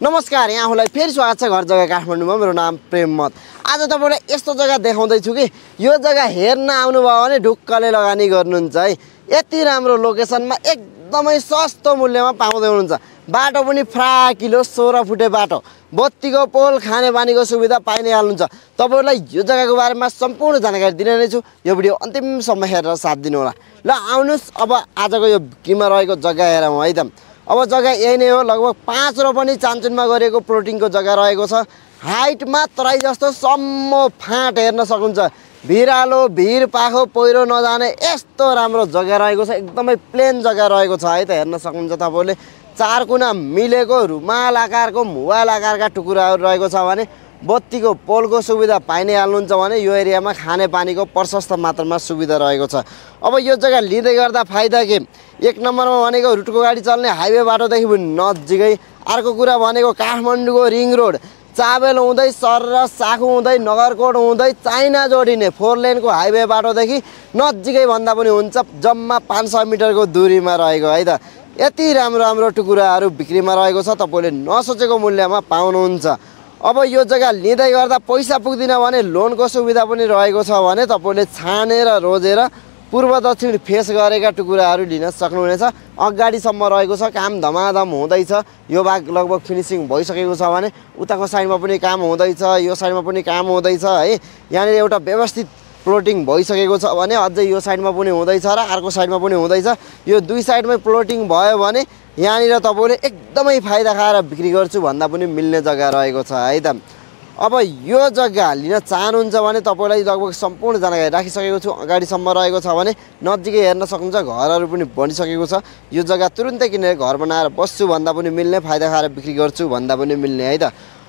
नमस्कार, यहाँलाई फेरि स्वागत छ घर जग्गा काठमाडौँमा। मेरो नाम प्रेममत। आज तपाईलाई यस्तो जग्गा देखाउँदै छु कि यो जग्गा हेर्न आउनुभयो भने ढुक्कले लगानी गर्नुहुन्छ है। यति राम्रो लोकेसनमा एकदमै सस्तो मूल्यमा पाउँदै हुनुहुन्छ। बाटो पनि फ्राकिलो 16 फुटे बाटो, बत्तीको पोल, खानेपानीको सुविधा पाइने हाल्नुहुन्छ। तपाईलाई यो जग्गाको बारेमा सम्पूर्ण जानकारी दिने नै छु। यो भिडियो अन्तिमसम्म हेरेर साथ दिनु होला। ल आउनुस्, अब आजको यो बिक्रीमा रहेको जग्गा हेरौँ है त। अब जग्गा यही नै हो। लगभग 5 रोपनी चान्चुनमा गरिएको प्लोटिङको जग्गा रहेको छ। हाइटमा तराई जस्तो सम्म फाँट हेर्न सक्नुहुन्छ। भिरालो, भिर पाखो, पहिरो नजाने यस्तो राम्रो जग्गा रहेको छ। एकदमै प्लेन जग्गा रहेको छ है त। हेर्न सक्नुहुन्छ तपाईँले चार कुना मिलेको रुमाल आकारको, मुवाल आकारका टुकुराहरू रहेको छ भने बत्तीको पोलको सुविधा पाइने हाल्नुहुन्छ भने यो एरियामा खानेपानीको प्रशस्त मात्रामा सुविधा रहेको छ। अब यो जग्गा लिँदै गर्दा फाइदा के? एक नम्बरमा भनेको रुटको गाडी चल्ने हाइवे बाटोदेखि पनि नजिकै। अर्को कुरा भनेको काठमाडौँको रिङ रोड, चाबेल हुँदै सरर साखु हुँदै नगरकोट हुँदै चाइना जोडिने 4 लेनको हाइवे बाटोदेखि नजिकै भन्दा पनि हुन्छ। जम्मा 500 मिटरको दूरीमा रहेको है त। यति राम्रो राम्रो टुकुराहरू बिक्रीमा रहेको छ। तपाईँले नसोचेको मूल्यमा पाउनुहुन्छ। अब यो जग्गा लिँदै गर्दा पैसा पुग्दिन भने लोनको सुविधा पनि रहेको छ भने तपाईँले छानेर रोजेर पूर्व दक्षिण फेस गरेका टुकुराहरू लिन सक्नुहुनेछ। अगाडिसम्म रहेको छ, काम धमाधम हुँदैछ। यो भाग लगभग फिनिसिङ भइसकेको छ भने उताको साइडमा पनि काम हुँदैछ, यो साइडमा पनि काम हुँदैछ है। यहाँनिर एउटा व्यवस्थित प्लोटिङ भइसकेको छ भने अझै यो साइडमा पनि हुँदैछ र अर्को साइडमा पनि हुँदैछ। यो दुई साइडमै प्लोटिङ भयो भने यहाँनिर तपाईँले एकदमै फाइदा खाएर बिक्री गर्छु भन्दा पनि मिल्ने जग्गा रहेको छ है त। अब यो जग्गा लिन चाहनुहुन्छ भने तपाईँलाई लगभग सम्पूर्ण जानकारी राखिसकेको छु। अगाडिसम्म रहेको छ भने नजिकै हेर्न सक्नुहुन्छ। घरहरू पनि बनिसकेको छ। यो जग्गा तुरुन्तै किनेर घर बनाएर बस्छु भन्दा पनि मिल्ने, फाइदा खाएर बिक्री गर्छु भन्दा पनि मिल्ने है त।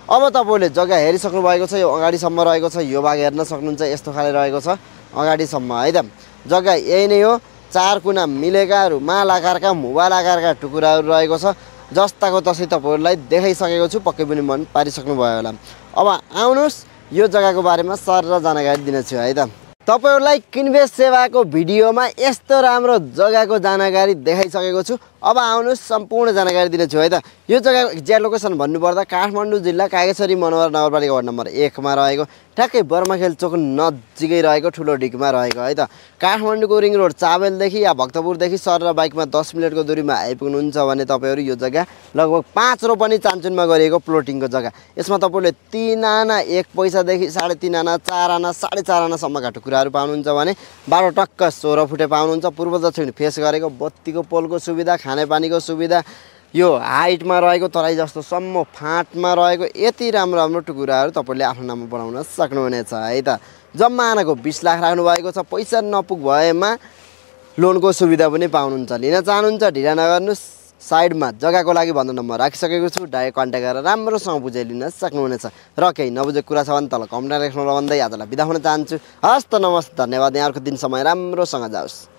अब तपाईँले जग्गा हेरिसक्नु भएको छ। यो अगाडिसम्म रहेको छ। यो भाग हेर्न सक्नुहुन्छ। यस्तो खाले रहेको छ अगाडिसम्म है त। जग्गा यही नै हो। 4 कुना मिलेका रुमाल आकारका, मुवाल आकारका टुकुराहरू रहेको छ। जस्ताको तस्तै तपाईँहरूलाई देखाइसकेको छु। पक्कै पनि मन पारिसक्नु भयो होला। अब आउनुहोस्, यो जग्गाको बारेमा सरर जानकारी दिनेछु है त। तपाईहरूलाई किनबेच सेवाको भिडियोमा यस्तो राम्रो जग्गाको जानकारी देखाइसकेको छु। अब आउनुहोस्, सम्पूर्ण जानकारी दिनेछु है त। यो जग्गाको एक्ज्याक्ट लोकेसन भन्नुपर्दा काठमाडौँ जिल्ला कागेश्वरी मनोहर नगरपालिका वार्ड नम्बर 1 मा रहेको, ठ्याक्कै बर्माखेल चोक नजिकै रहेको ठुलो डिकमा रहेको है त। काठमाडौँको रिङ रोड चाबेलदेखि या भक्तपुरदेखि सरर बाइकमा 10 मिनटको दूरीमा आइपुग्नुहुन्छ भने तपाईँहरू यो जग्गा लगभग 5 रोपनी चान्चुनमा गरिएको प्लोटिङको जग्गा। यसमा तपाईँले 3 आना 1 पैसादेखि 3.5 आना, 4 आना, 4.5 आनासम्मका टुकुराहरू पाउनुहुन्छ भने बाटो टक्क 16 फुटे पाउनुहुन्छ। पूर्व दक्षिण फेस गरेको, बत्तीको पोलको सुविधा, खानेपानीको सुविधा, यो हाइटमा रहेको तराई जस्तो सम्म फाँटमा रहेको यति राम्रो राम्रो टुकुराहरू तपाईँले आफ्नो नाममा बनाउन सक्नुहुनेछ है त। जम्मा आनाको 20 लाख राख्नु भएको छ। पैसा नपुग भएमा लोनको सुविधा पनि पाउनुहुन्छ। लिन चाहनुहुन्छ ढिला नगर्नुहोस्। साइडमा जग्गाको लागि भन्दा नम्बर राखिसकेको छु। डाइरेक्ट कन्ट्याक्ट गरेर राम्रोसँग बुझाइ लिन सक्नुहुनेछ। र केही नबुझेको कुरा छ भने तल कमेन्टमा लेख्नु होला भन्दै आजलाई बिदा हुन चाहन्छु। हस्त नमस्ते, धन्यवाद। यहाँको दिन समय राम्रोसँग जाओस्।